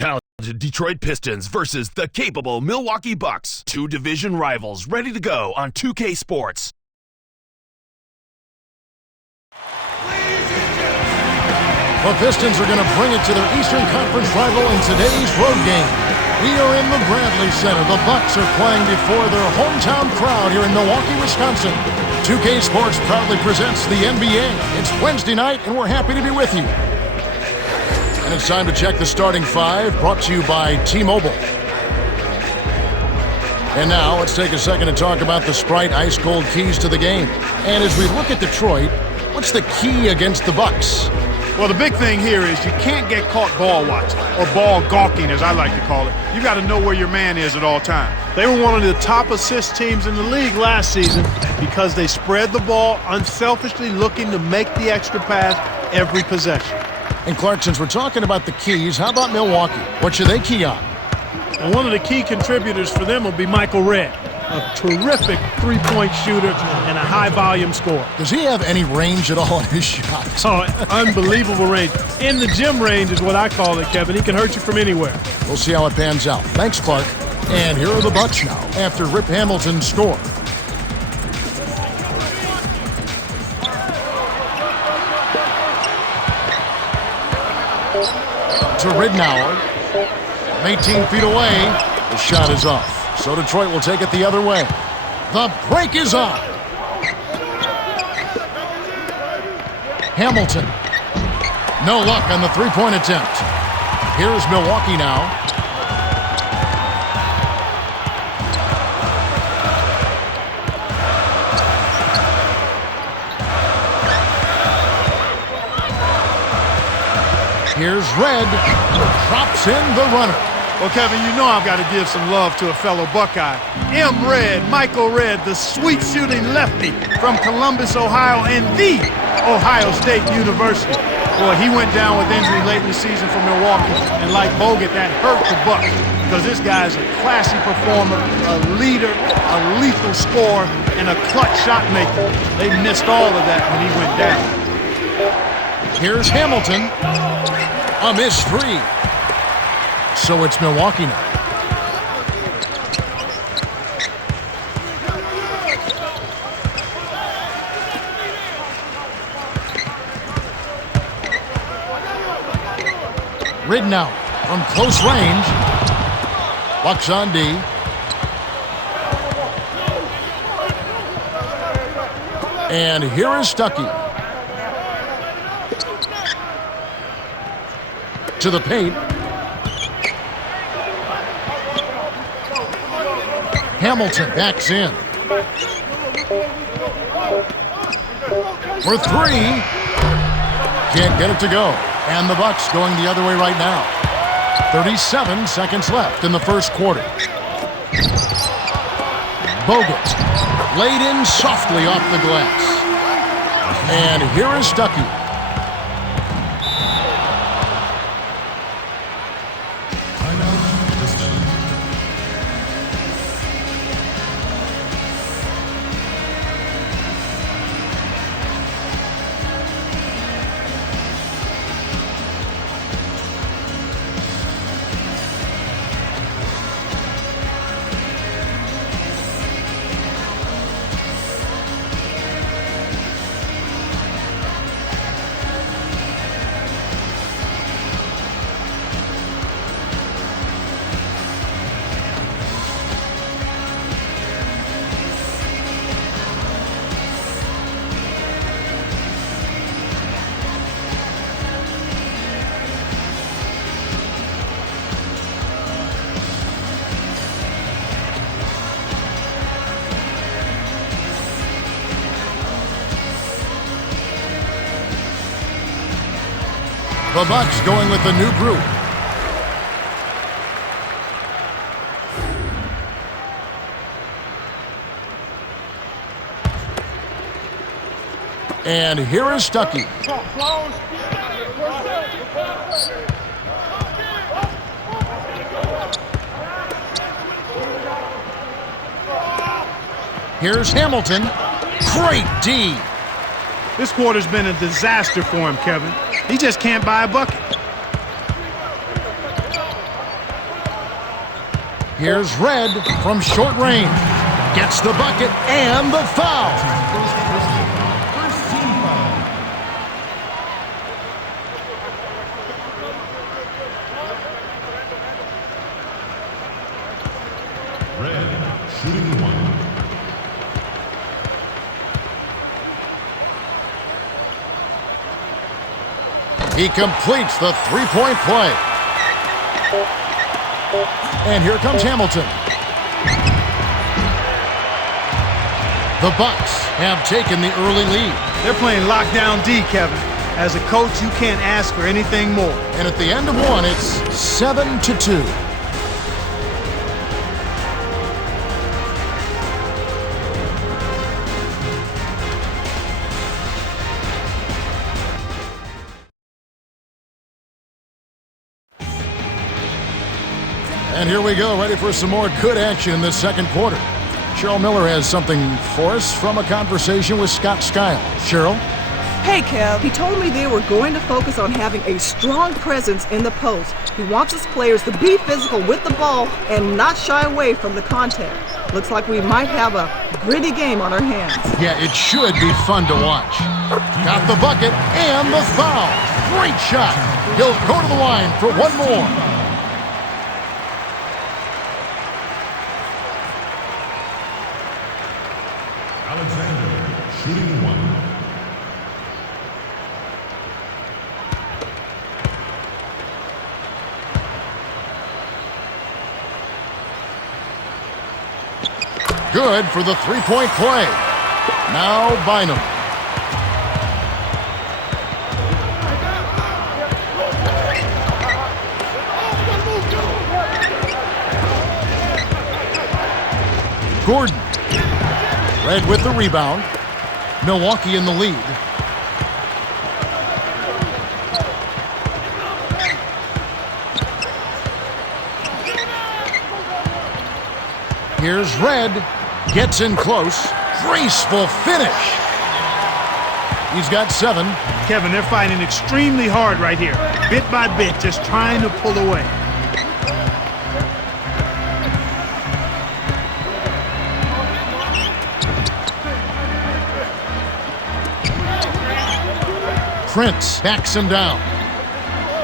Talented Detroit Pistons versus the capable Milwaukee Bucks. Two division rivals ready to go on 2K Sports. The Pistons are going to bring it to their Eastern Conference rival in today's road game. We are in the Bradley Center. The Bucks are playing before their hometown crowd here in Milwaukee, Wisconsin. 2K Sports proudly presents the NBA. It's Wednesday night, and we're happy to be with you. And it's time to check the starting five, brought to you by T-Mobile. And now, let's take a second to talk about the Sprite ice-cold keys to the game. And as we look at Detroit, what's the key against the Bucks? Well, the big thing here is you can't get caught ball watching, or ball gawking, as I like to call it. You got to know where your man is at all times. They were one of the top assist teams in the league last season because they spread the ball unselfishly, looking to make the extra pass every possession. And Clark, since we're talking about the keys, how about Milwaukee? What should they key on? And one of the key contributors for them will be Michael Redd, a terrific three-point shooter and a high-volume scorer. Does he have any range at all in his shots? Oh, unbelievable range. In the gym range is what I call it, Kevin. He can hurt you from anywhere. We'll see how it pans out. Thanks, Clark. And here are the Bucks now after Rip Hamilton's score. To Ridnour. 18 feet away. The shot is off. So Detroit will take it the other way. The break is on. Hamilton. No luck on the three-point attempt. Here's Milwaukee now. Here's Redd. Drops in the runner. Well, Kevin, you know I've got to give some love to a fellow Buckeye. M. Redd, Michael Redd, the sweet-shooting lefty from Columbus, Ohio, and the Ohio State University. Boy, he went down with injury late in the season for Milwaukee, and like Bogut, that hurt the Bucks because this guy's a classy performer, a leader, a lethal scorer, and a clutch shot maker. They missed all of that when he went down. Here's Hamilton. A missed three. So it's Milwaukee now. Ridnour from close range. Bucks on D. And here is Stuckey. To the paint. Hamilton backs in. For three. Can't get it to go. And the Bucks going the other way right now. 37 seconds left in the first quarter. Bogut laid in softly off the glass. And here is Stuckey. The Bucks going with the new group. And here is Stuckey. Here's Hamilton. Great D. This quarter's been a disaster for him, Kevin. He just can't buy a bucket. Here's Red from short range. Gets the bucket and the foul. First team foul. Red shooting one. He completes the three-point play. And here comes Hamilton. The Bucks have taken the early lead. They're playing lockdown D, Kevin. As a coach, you can't ask for anything more. And at the end of one, it's 7-2. And here we go, ready for some more good action in this second quarter. Cheryl Miller has something for us from a conversation with Scott Skiles. Cheryl? Hey, Kev. He told me they were going to focus on having a strong presence in the post. He wants his players to be physical with the ball and not shy away from the contact. Looks like we might have a gritty game on our hands. Yeah, it should be fun to watch. Got the bucket and the foul. Great shot. He'll go to the line for one more. Alexander shooting one. Good for the three-point play. Now Bynum. Gordon. Red with the rebound. Milwaukee in the lead. Here's Red. Gets in close. Graceful finish. He's got 7. Kevin, they're fighting extremely hard right here. Bit by bit, just trying to pull away. Prince backs him down.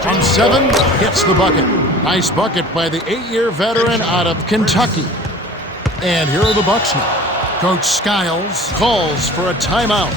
From 7, gets the bucket. Nice bucket by the 8-year veteran out of Kentucky. And here are the Bucks now. Coach Skiles calls for a timeout.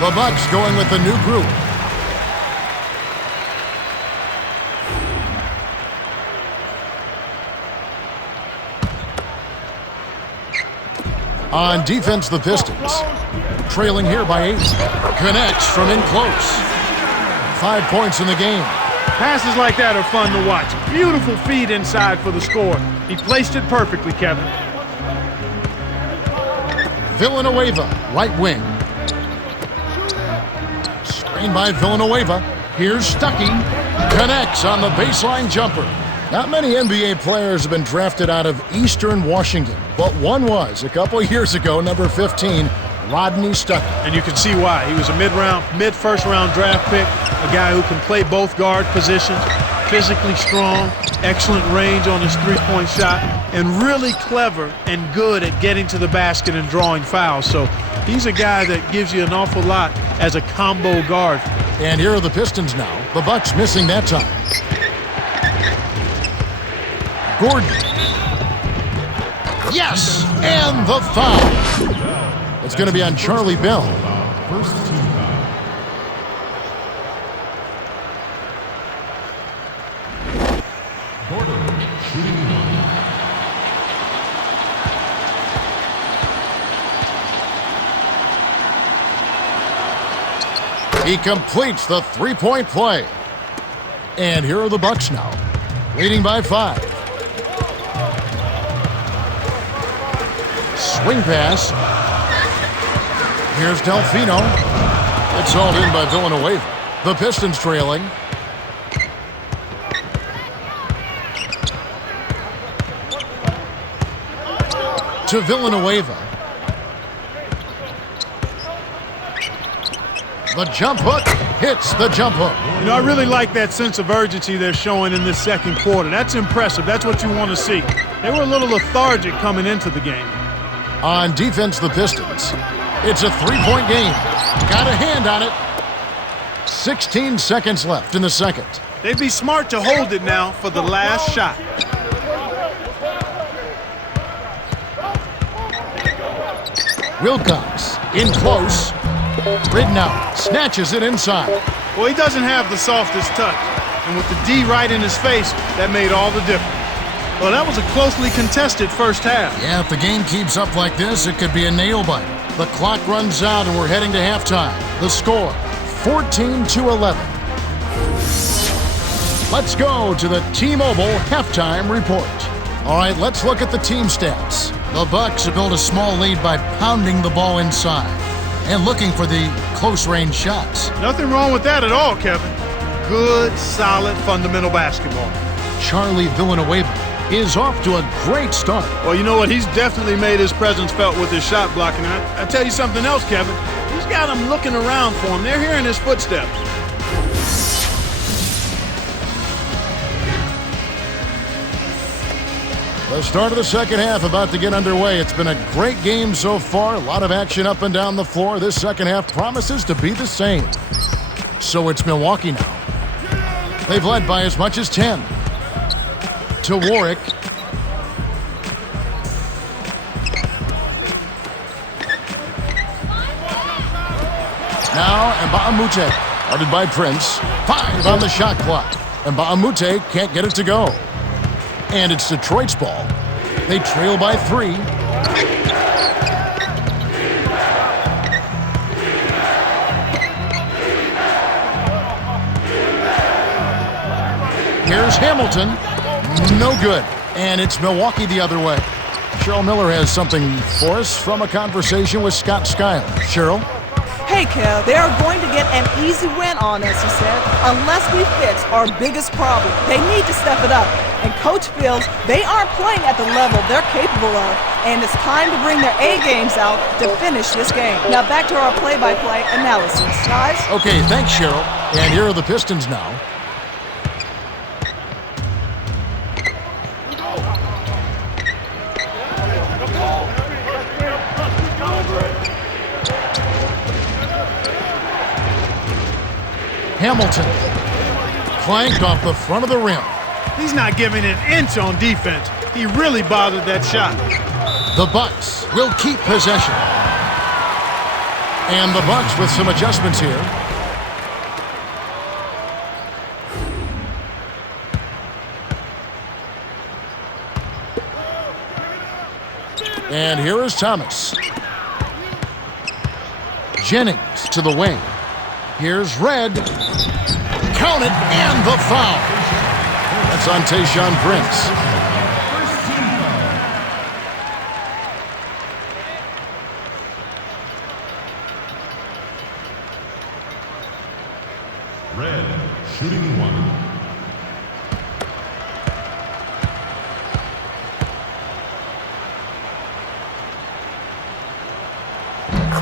The Bucks going with a new group. On defense, the Pistons. Trailing here by 8. Connects from in close. 5 points in the game. Passes like that are fun to watch. Beautiful feed inside for the score. He placed it perfectly, Kevin. Villanueva, right wing. Screen by Villanueva. Here's Stuckey. Connects on the baseline jumper. Not many NBA players have been drafted out of Eastern Washington, but one was a couple years ago, number 15, Rodney Stuckey. And you can see why. He was a mid-first round draft pick, a guy who can play both guard positions, physically strong, excellent range on his three-point shot, and really clever and good at getting to the basket and drawing fouls. So he's a guy that gives you an awful lot as a combo guard. And here are the Pistons now. The Bucks missing that time. Gordon. Yes, and the foul. It's going to be on Charlie Bell. First team foul. Gordon shooting one. He completes the three-point play. And here are the Bucks now, leading by 5. Swing pass. Here's Delfino. It's hauled in by Villanueva. The Pistons trailing. To Villanueva. The jump hook hits the jump hook. You know, I really like that sense of urgency they're showing in this second quarter. That's impressive. That's what you want to see. They were a little lethargic coming into the game. On defense, the Pistons. It's a three-point game. Got a hand on it. 16 seconds left in the second. They'd be smart to hold it now for the last shot. Wilcox in close. Ridnow snatches it inside. Well, he doesn't have the softest touch. And with the D right in his face, that made all the difference. Well, that was a closely contested first half. Yeah, if the game keeps up like this, it could be a nail-biter. The clock runs out and we're heading to halftime. The score, 14-11. Let's go to the T-Mobile halftime report. All right, let's look at the team stats. The Bucks have built a small lead by pounding the ball inside and looking for the close-range shots. Nothing wrong with that at all, Kevin. Good, solid, fundamental basketball. Charlie Villanueva is off to a great start. Well, you know what? He's definitely made his presence felt with his shot blocking. I tell you something else, Kevin. He's got them looking around for him. They're hearing his footsteps. The start of the second half about to get underway. It's been a great game so far. A lot of action up and down the floor. This second half promises to be the same. So it's Milwaukee now. They've led by as much as 10. To Warwick. Now Mbamute, guarded by Prince. 5 on the shot clock. Mbamute can't get it to go. And it's Detroit's ball. They trail by 3. Here's Hamilton. No good. And it's Milwaukee the other way. Cheryl Miller has something for us from a conversation with Scott Skiles. Cheryl? Hey, Kev, they are going to get an easy win on us, he said, unless we fix our biggest problem. They need to step it up. And Coach feels they aren't playing at the level they're capable of, and it's time to bring their A games out to finish this game. Now back to our play-by-play analysis, guys. Okay, thanks, Cheryl. And here are the Pistons now. Hamilton, clanked off the front of the rim. He's not giving an inch on defense. He really bothered that shot. The Bucks will keep possession. And the Bucks with some adjustments here. And here is Thomas. Jennings to the wing. Here's Red. Count it, and the foul. That's on Tayshaun Prince. Red shooting 1.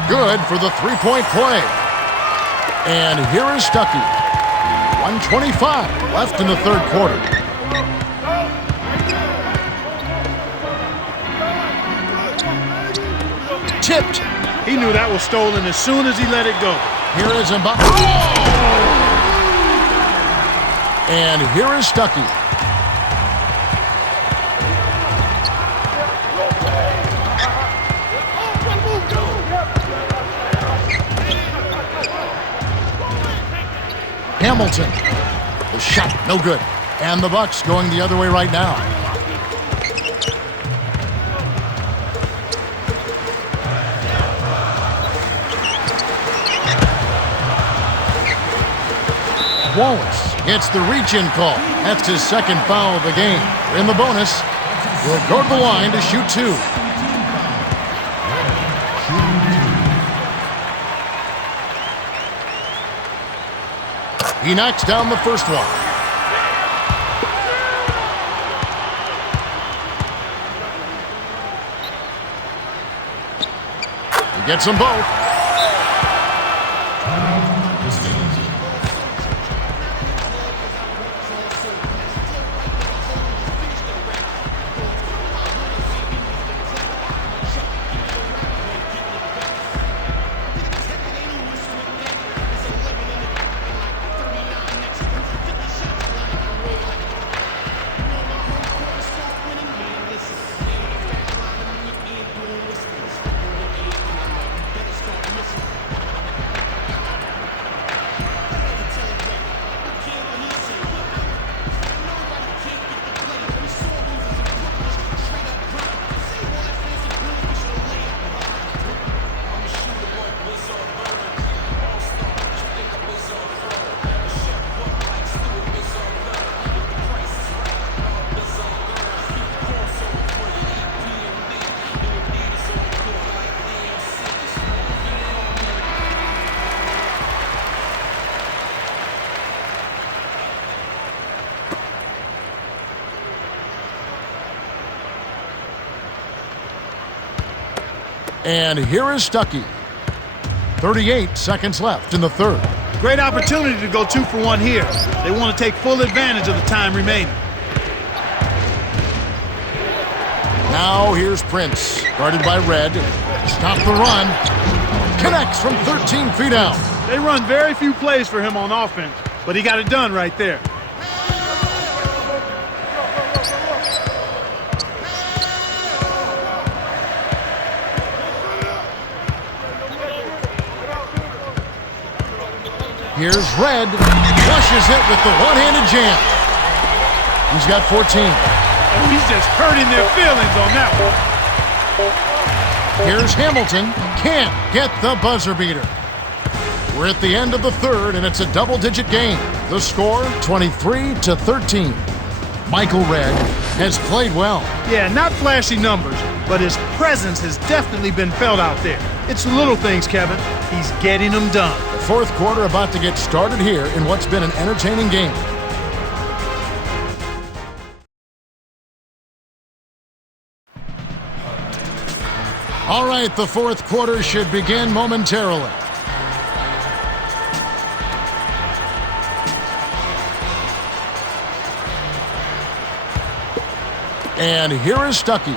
Good for the three-point play. And here is Stuckey. 1:25 left in the third quarter. Tipped. He knew that was stolen as soon as he let it go. Here is Mbamute. And here is Stuckey. Hamilton. The shot, no good. And the Bucks going the other way right now. Wallace gets the reach-in call. That's his second foul of the game. In the bonus, will go to the line to shoot two. He knocks down the first one. He gets them both. And here is Stuckey. 38 seconds left in the third. Great opportunity to go 2 for 1 here. They want to take full advantage of the time remaining. Now here's Prince, guarded by Red. Stop the run. Connects from 13 feet out. They run very few plays for him on offense, but he got it done right there. Here's Red. Flushes it with the one-handed jam. He's got 14. And he's just hurting their feelings on that one. Here's Hamilton. Can't get the buzzer beater. We're at the end of the third, and it's a double-digit game. The score, 23-13. Michael Red has played well. Yeah, not flashy numbers, but his presence has definitely been felt out there. It's the little things, Kevin. He's getting them done. The fourth quarter about to get started here in what's been an entertaining game. All right, the fourth quarter should begin momentarily. And here is Stuckey.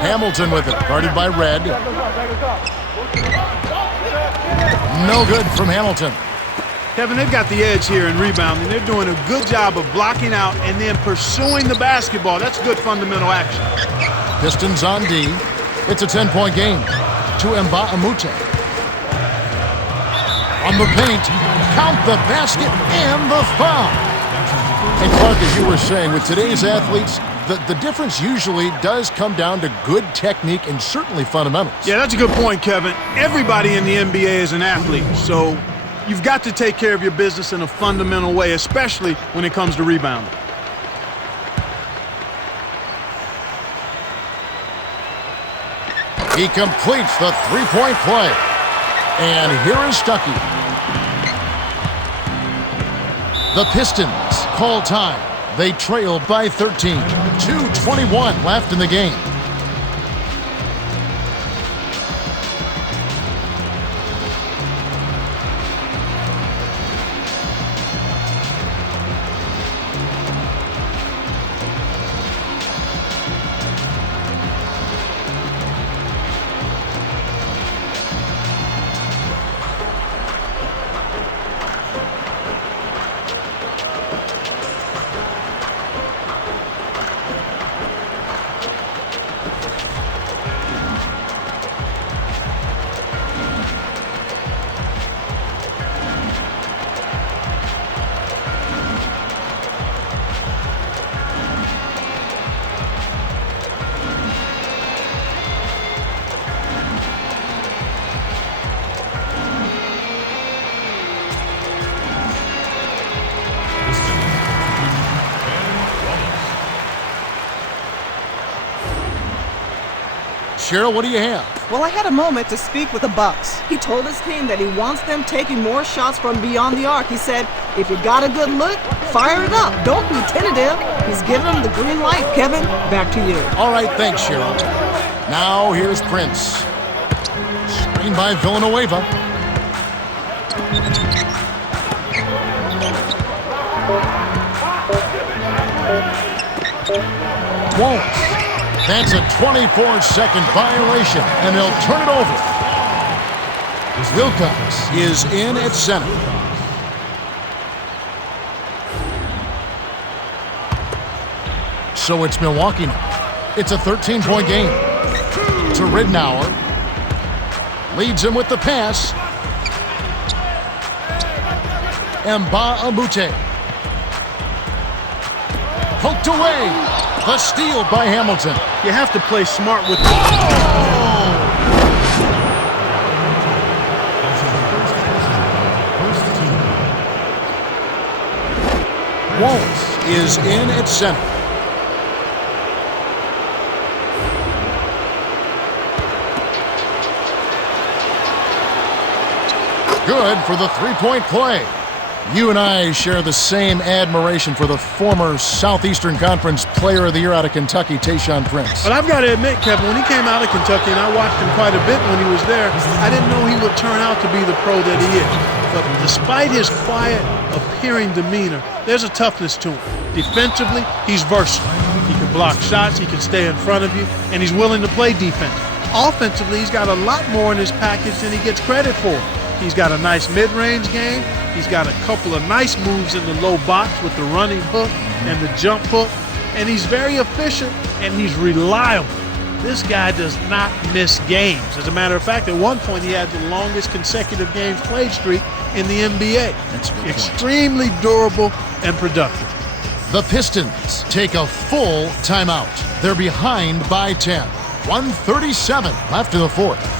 Hamilton with it, guarded by Red. No good from Hamilton. Kevin, they've got the edge here in rebounding. They're doing a good job of blocking out and then pursuing the basketball. That's good fundamental action. Pistons on D. It's a 10-point game. To Mbamute. On the paint. Count the basket and the foul. And Clark, as you were saying, with today's athletes, the difference usually does come down to good technique and certainly fundamentals. Yeah, that's a good point, Kevin. Everybody in the NBA is an athlete, so you've got to take care of your business in a fundamental way, especially when it comes to rebounding. He completes the three-point play. And here is Stuckey. The Pistons call time. They trail by 13. 2:21 left in the game. Cheryl, what do you have? Well, I had a moment to speak with the Bucks. He told his team that he wants them taking more shots from beyond the arc. He said, if you got a good look, fire it up. Don't be tentative. He's giving them the green light. Kevin, back to you. All right, thanks, Cheryl. Now here's Prince. Screen by Villanueva. Won't. That's a 24-second violation, and they'll turn it over. Wilcox is in at center. So it's Milwaukee now. It's a 13-point game. To Ridnour. Leads him with the pass. Mbah-a-Moute. Poked away. The steal by Hamilton. You have to play smart with the... Wallace is in at center. Good for the three-point play. You and I share the same admiration for the former Southeastern Conference Player of the Year out of Kentucky, Tayshaun Prince. But I've got to admit, Kevin, when he came out of Kentucky, and I watched him quite a bit when he was there, I didn't know he would turn out to be the pro that he is. But despite his quiet, appearing demeanor, there's a toughness to him. Defensively, he's versatile. He can block shots, he can stay in front of you, and he's willing to play defense. Offensively, he's got a lot more in his package than he gets credit for. He's got a nice mid-range game. He's got a couple of nice moves in the low box with the running hook and the jump hook. And he's very efficient, and he's reliable. This guy does not miss games. As a matter of fact, at one point, he had the longest consecutive games played streak in the NBA. That's a good point. Extremely durable and productive. The Pistons take a full timeout. They're behind by 10. 1:37 left in the fourth.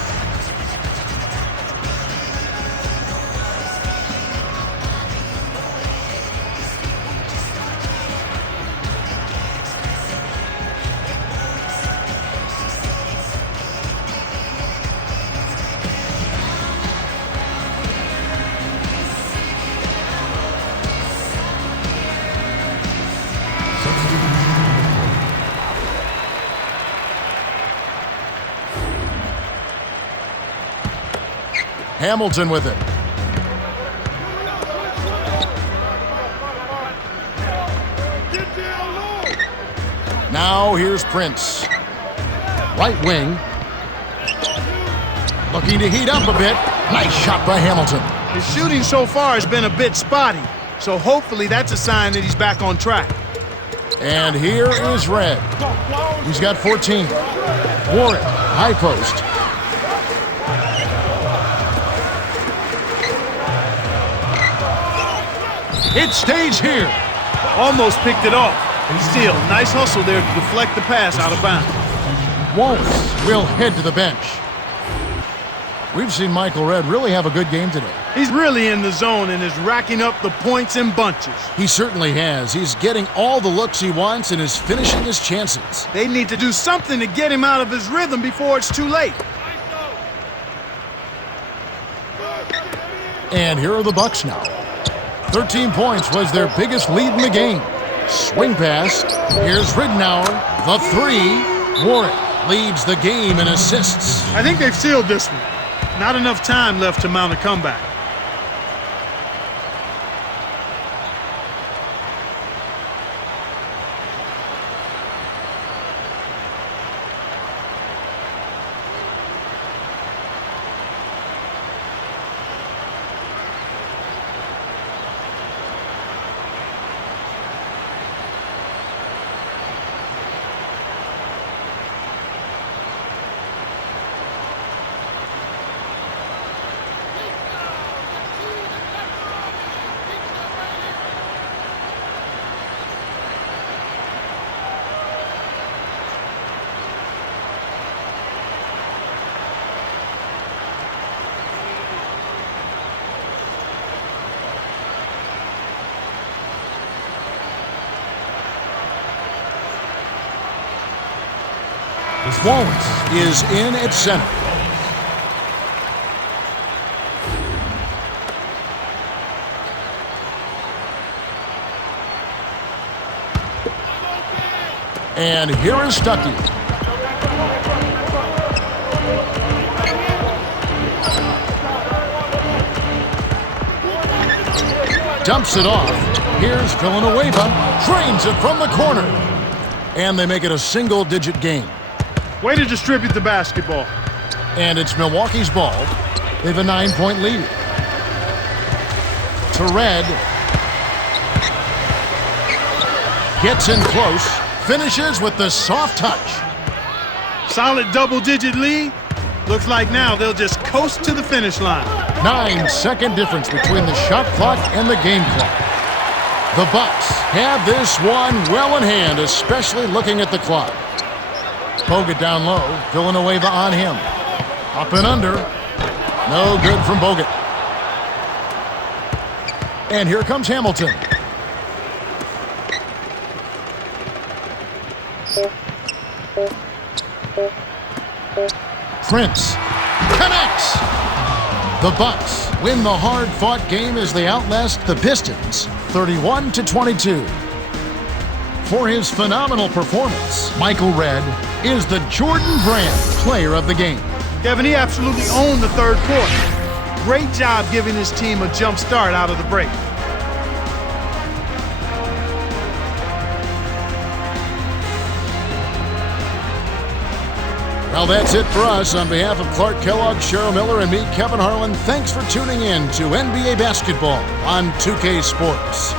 Hamilton with it. Now here's Prince. Right wing. Looking to heat up a bit. Nice shot by Hamilton. His shooting so far has been a bit spotty, so hopefully that's a sign that he's back on track. And here is Red. He's got 14. Warren, high post. It stays here. Almost picked it off. Still, nice hustle there to deflect the pass out of bounds. Wallace will head to the bench. We've seen Michael Redd really have a good game today. He's really in the zone and is racking up the points in bunches. He certainly has. He's getting all the looks he wants and is finishing his chances. They need to do something to get him out of his rhythm before it's too late. And here are the Bucks now. 13 points was their biggest lead in the game. Swing pass. Here's Ridnour. The three. Warren leads the game in assists. I think they've sealed this one. Not enough time left to mount a comeback. Wallace is in at center. And here is Stuckey. Dumps it off. Here's Villanueva. Drains it from the corner. And they make it a single-digit game. Way to distribute the basketball. And it's Milwaukee's ball. They have a 9-point lead. To Red. Gets in close. Finishes with the soft touch. Solid double-digit lead. Looks like now they'll just coast to the finish line. 9-second difference between the shot clock and the game clock. The Bucks have this one well in hand, especially looking at the clock. Bogut down low. Villanueva on him. Up and under. No good from Bogut. And here comes Hamilton. Prince connects. The Bucks win the hard-fought game as they outlast the Pistons 31-22. For his phenomenal performance, Michael Redd is the Jordan Brand player of the game. Kevin, he absolutely owned the third quarter. Great job giving his team a jump start out of the break. Well, that's it for us. On behalf of Clark Kellogg, Cheryl Miller, and me, Kevin Harlan, thanks for tuning in to NBA Basketball on 2K Sports.